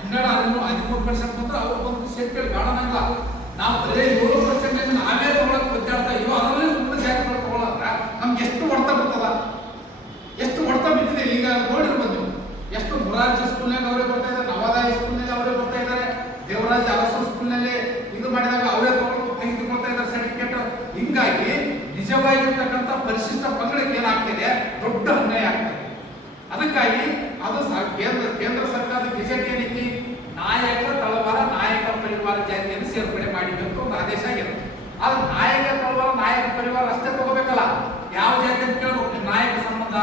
12-13% ಮಾತ್ರ ಅವ್ರು ಬಂದು ಸೇರ್ಕೊಳ್ಳಿ ಕಾರಣಂಗಿಲ್ಲ. ನಾವು ಬರೀ 7% ನಾವೇ ತಗೊಳಕ್ ಒದ್ದಾಡ್ತಾ ಇವು ಅದರಲ್ಲಿ ಸುಮ್ಮನೆ ಜಾತಿಗಳು ತಗೊಳಂದ್ರ ನಮ್ಗೆ ಎಷ್ಟು ಹೊಡೆತ ಬರ್ತದ, ಎಷ್ಟು ಹೊಡೆತ ಬಿದ್ದಿದೆ. ಈಗ ನೋಡಿರ್ಬೋದು ನೀವು, ಎಷ್ಟು ಮುರಾರ್ಜಿ ಸ್ಕೂಲ್ನಾಗ ಅವರೇ ಬರ್ತಾ ಇದ್ದಾರೆ, ನವೋದಯ ಸ್ಕೂಲ್ನಲ್ಲಿ ಅವರೇ ಬರ್ತಾ ಇದ್ದಾರೆ, ದೇವರಾಜ ಅರಸು ಸ್ಕೂಲ್ನಲ್ಲಿ ಇದು ಮಾಡಿದಾಗ ಅವರೇ ತೆಗೆದುಕೊಳ್ತಾ ಇದ್ದಾರೆ ಸರ್ಟಿಫಿಕೇಟ್. ಹಿಂಗಾಗಿ ನಿಜವಾಗಿರ್ತಕ್ಕಂಥ ಪರಿಶಿಷ್ಟ ಪಂಗಡಕ್ಕೆ ಏನಾಗ್ತಿದೆ, ದೊಡ್ಡ ಅನ್ಯಾಯ ಆಗ್ತದೆ. ಅದಕ್ಕಾಗಿ ಅದು ಕೇಂದ್ರ ಸರ್ಕಾರದ ಗೆಜೆಟ್ ಏನೈತಿ, ನಾಯಕ ತಳವಾರ ನಾಯಕ ಪರಿವಾರ ಜಾತಿಯನ್ನು ಸೇರ್ಪಡೆ ಮಾಡಿದಂತ ಒಂದು ಆದೇಶ ಆಗಿದೆ. ಆದ್ರೆ ನಾಯಕ ತಳವಾರ ನಾಯಕ ಪರಿವಾರ ಅಷ್ಟೇ ತಗೋಬೇಕಲ್ಲ, ಯಾವ ಜಾತಿ ಅಂತ ಕೇಳಬೇಕು. ನಾಯಕ ಸಂಬಂಧ,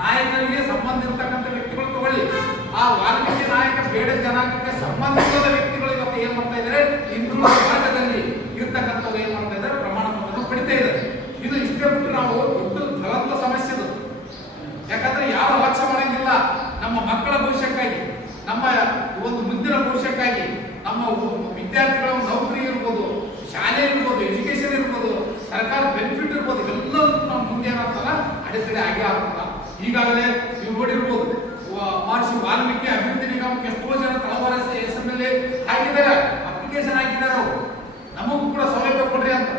ನಾಯಕರಿಗೆ ಸಂಬಂಧ ಇರ್ತಕ್ಕಂಥ ವ್ಯಕ್ತಿಗಳು ತಗೊಳ್ಳಿ. ಆ ವಾಲ್ಮೀಕಿ ನಾಯಕ ಬೇಡ ಜನಾಂಗಕ್ಕೆ ಸಂಬಂಧಿಸಿದ ವ್ಯಕ್ತಿಗಳು ಇವತ್ತು ಏನ್ ಮಾಡ್ತಾ ಇದ್ದಾರೆ, ಹಿಂದುಳಿದ ಭಾಗದಲ್ಲಿ ಇರ್ತಕ್ಕಂಥವ್ರು ಏನ್ ಮಾಡ್ತಾ ಇದ್ದಾರೆ, ಪ್ರಮಾಣ ಪತ್ರವನ್ನು ಪಡಿತಾ ಇದ್ದಾರೆ. ಇದು ಇಷ್ಟೇ ಬಿಟ್ಟು ನಾವು ದೊಡ್ಡ ಜ್ವಲಂತ ಸಮಸ್ಯೆ ಇದು. ಯಾಕಂದ್ರೆ ಯಾರು ಲಕ್ಷ್ಯ ಮಾಡಂಗಿಲ್ಲ. ನಮ್ಮ ಮಕ್ಕಳ ಭವಿಷ್ಯಕ್ಕಾಗಿ, ನಮ್ಮ ಒಂದು ಮುಂದಿನ ಭವಿಷ್ಯಕ್ಕಾಗಿ, ನಮ್ಮ ವಿದ್ಯಾರ್ಥಿಗಳ ನೌಕರಿ ಇರ್ಬೋದು, ಶಾಲೆ ಇರ್ಬೋದು, ಎಜುಕೇಶನ್ ಇರ್ಬೋದು, ಸರ್ಕಾರ ಬೆನಿಫಿಟ್ ಇರ್ಬೋದು, ಇವೆಲ್ಲವೂ ನಮ್ಮ ಮುಂದೆ ಏನಾಗ್ತಲ್ಲ ಅಡೆತಡೆ ಆಗೇ ಆಗ್ತದ. ಈಗಾಗಲೇ ನೀವು ನೋಡಿರ್ಬೋದು, ಮಹರ್ಷಿ ವಾಲ್ಮೀಕಿ ಅಭಿವೃದ್ಧಿ ನಿಗಮಕ್ಕೆ ಎಷ್ಟೋ ಜನ ತಳವಾರ ಹೆಸರಿನಲ್ಲಿ ಹಾಕಿದ್ದಾರೆ, ಅಪ್ಲಿಕೇಶನ್ ಹಾಕಿದ್ದಾರೆ. ಅವರು ನಮಗೂ ಕೂಡ ಸೌಲಭ್ಯ ಕೊಡ್ರಿ ಅಂತ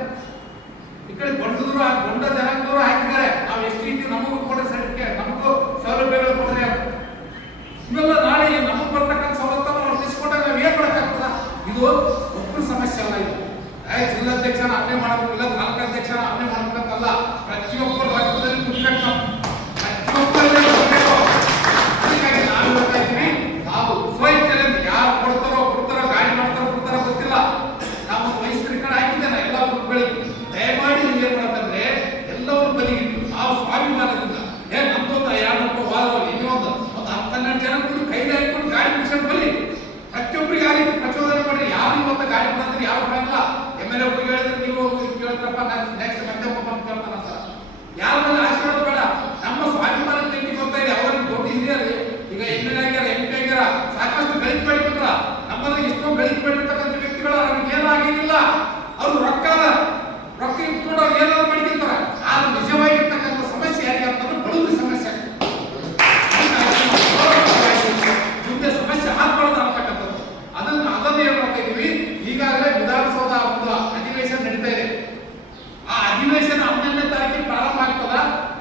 ಈ ಕಡೆ ಗೊಂಡ ಜನಾಂಗದವರು ಹಾಕಿದ್ದಾರೆ. ನಾವು ಎಷ್ಟು ರೀತಿ ನಮಗೂ ಕೊಡ್ರಿ ಸರ್ಟಿಫಿಕೇಟ್, ನಮಗೂ ಸೌಲಭ್ಯಗಳು ಕೊಡ್ರಿ ಅಂತ. ಇವೆಲ್ಲ ನಾಳೆ ನಮಗೆ ಬರ್ತಕ್ಕಂಥ ಸವಲತ್ತನ್ನು ನಾವು ತಿಳಿಸ್ಕೊಂಡಾಗ ನಾವು ಏನ್ ಮಾಡಕ್ಕಾಗ್ತದ? ಇದು ಒಬ್ಬರು ಸಮಸ್ಯೆ ಅಲ್ಲ. ಇದು ಜಿಲ್ಲಾಧ್ಯಕ್ಷನ ಅನ್ವಯ ಮಾಡಬೇಕು, ಇಲ್ಲ ತಾಲೂಕು ಅಧ್ಯಕ್ಷನ ಅನ್ವಯ ಮಾಡಬೇಕಂತಲ್ಲ. ಪ್ರತಿಯೊಬ್ಬರ ರಕ್ತದಲ್ಲಿ ಕುಡಿಬೇಕು, ಪ್ರತಿಯೊಬ್ಬರಲ್ಲೇ ಬರಬೇಕು. ಅದಕ್ಕಾಗಿ ನಾವು ಹೇಳ್ತಾ ಇದ್ದೀವಿ, ನಾವು ಸ್ವಇಚ್ಛೆಯಿಂದ ಯಾರು ಕೊಡ್ತಾರೋ ಗಾಡಿ ಮಾಡ್ತಾರೋ ಕೊಡ್ತಾರೋ ಗೊತ್ತಿಲ್ಲ. ನಾವು ಮೈಸೂರಿನ ಕಡೆ ಹಾಕಿದ್ದೇನೆ ಎಲ್ಲ ಗುರುಗಳಿಗೆ. ದಯಮಾಡಿ ನೀವು ಏನ್ ಮಾಡಬೇಕಂದ್ರೆ ಎಲ್ಲವನ್ನು ಬದಿಗಿಟ್ಟು ಆ ಸ್ವಾಭಿಮಾನದಿಂದ ನಮ್ದೊಂದು 200 ರೂಪಾಯಿ ವಾರದಲ್ಲಿ ಇನ್ನೊಂದು 10-12 ಜನ ಕೂಡ ಕೈಗೆ ಹಾಕೊಂಡು ಗಾಡಿ ಮುಗಿಸ್ಕೊಂಡು ಬನ್ನಿ. ಪ್ರತಿಯೊಬ್ಬರಿಗೆ ಆ ರೀತಿ ಪ್ರಚೋದನೆ ಮಾಡಿ. ಯಾರು ಇವತ್ತು ಗಾಡಿ ಬಂದ್ರೆ ಯಾರು ಬರಂಗಿಲ್ಲ. MLA ಹೇಳಿದ್ರೆ ನೀವು ಕೇಳ್ತಾರಪ್ಪ, ನೆಕ್ಸ್ಟ್ ಮತ್ತೆ ಒಬ್ಬ ಕೇಳ್ತಾರಂತ. ಯಾರ ಮೇಲೆ ಆಶೀರ್ವಾದ ಬೇಡ. ನಮ್ಮ ಸ್ವಾಭಿಮಾನ ತೆಗಿ ಬರ್ತಾ ಇದೆ. ಅವರಲ್ಲಿ ದೊಡ್ಡ ಹಿರಿಯರು ಈಗ MLA ಆಗ್ಯಾರ, MP ಆಗ್ಯಾರ, ಸಾಕಷ್ಟು ಗಳಿಕೆ ಮಾಡಿಬಿಟ್ರ. ನಮ್ಮಲ್ಲಿ ಎಷ್ಟೋ ಗಳಿಕೆ ಮಾಡಿರ್ತಕ್ಕಂಥ ವ್ಯಕ್ತಿಗಳು ಅವ್ರಿಗೆ ಏನಾಗಿಲ್ಲ. ಅವರು ರೊಕ್ಕ ಇಟ್ಕೊಂಡು ಅವ್ರು ಏನಾದ್ರು ಮಾಡಿರ್ತಾರೆ. ಆದ್ರೆ ನಿಜವಾಗಿರ್ತಕ್ಕಂಥ ಸಮಸ್ಯೆ ಯಾರಿಗೆ ಅಂತಂದ್ರೆ ಬಡವರ ಸಮಸ್ಯೆ. ಮುಂದೆ ಸಮಸ್ಯೆ ಆಗ್ಬಾರ್ದು ಅಂತಕ್ಕಂಥದ್ದು ಅದನ್ನು ಏನ್ ಮಾಡ್ತಾ ಇದೀವಿ. ಈಗಾಗಲೇ ವಿಧಾನಸೌಧ ಒಂದು ಅಧಿವೇಶನ ನಡೀತಾ ಇದೆ. ಆ ಅಧಿವೇಶನ 11ನೇ ತಾರೀಕಿಗೆ ಪ್ರಾರಂಭ ಆಗ್ತದ.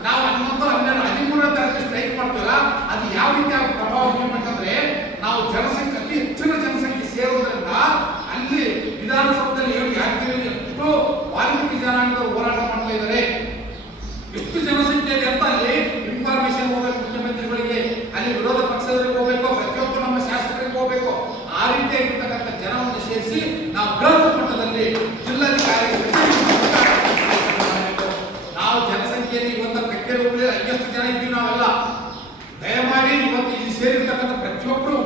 ನಾವು 11, 12, 13ನೇ ತಾರೀಕು ಸ್ಟ್ರೈಕ್ ಮಾಡ್ತೀವಲ್ಲ, ಅದು ಯಾವ ರೀತಿ ಪ್ರಭಾವ ಬೀರ್ಬೇಕಂದ್ರೆ, ನಾವು ಜನಸಂಖ್ಯೆ ಅತಿ ಹೆಚ್ಚಿನ ಜನಸಂಖ್ಯೆ ಸೇರೋದ್ರಿಂದ ಅಲ್ಲಿ ವಿಧಾನಸೌಧದಲ್ಲಿ ಎಷ್ಟೋ ವಾಲ್ಮೀಕಿ ಜನಾಂಗದವರು ಹೋರಾಟ ಮಾಡ್ತಾ ಇದ್ದಾರೆ. ಎಷ್ಟು ಜನಸಂಖ್ಯೆ ಇದೆ ಅಂತ ಅಲ್ಲಿ ಇನ್ಫಾರ್ಮೇಶನ್ ಹೋಗ್ಬೇಕು ಮುಖ್ಯಮಂತ್ರಿಗಳಿಗೆ, ಅಲ್ಲಿ ವಿರೋಧ ಪಕ್ಷದವರಿಗೆ ಹೋಗ್ಬೇಕು, ಪ್ರತಿಯೊಬ್ಬರು ನಮ್ಮ ಶಾಸಕರಿಗೆ ಹೋಗ್ಬೇಕು. ಆ ರೀತಿಯಾಗಿರ್ತಕ್ಕಂಥ ಜನವನ್ನು ಸೇರಿಸಿ ನಾವು ಬೃಹತ್ ಮಟ್ಟದಲ್ಲಿ ಜಿಲ್ಲಾಧಿಕಾರಿಗಳಿಗೆ ನಾವು ಜನಸಂಖ್ಯೆಯಲ್ಲಿ ಇವತ್ತು ಕಟ್ಟೆ ರೂಪದಲ್ಲಿ 50 ಜನ ಇದ್ದೀವಿ ನಾವೆಲ್ಲ. ದಯಮಾಡಿ ಇವತ್ತು ಇಲ್ಲಿ ಸೇರಿರ್ತಕ್ಕಂಥ ಪ್ರತಿಯೊಬ್ಬರು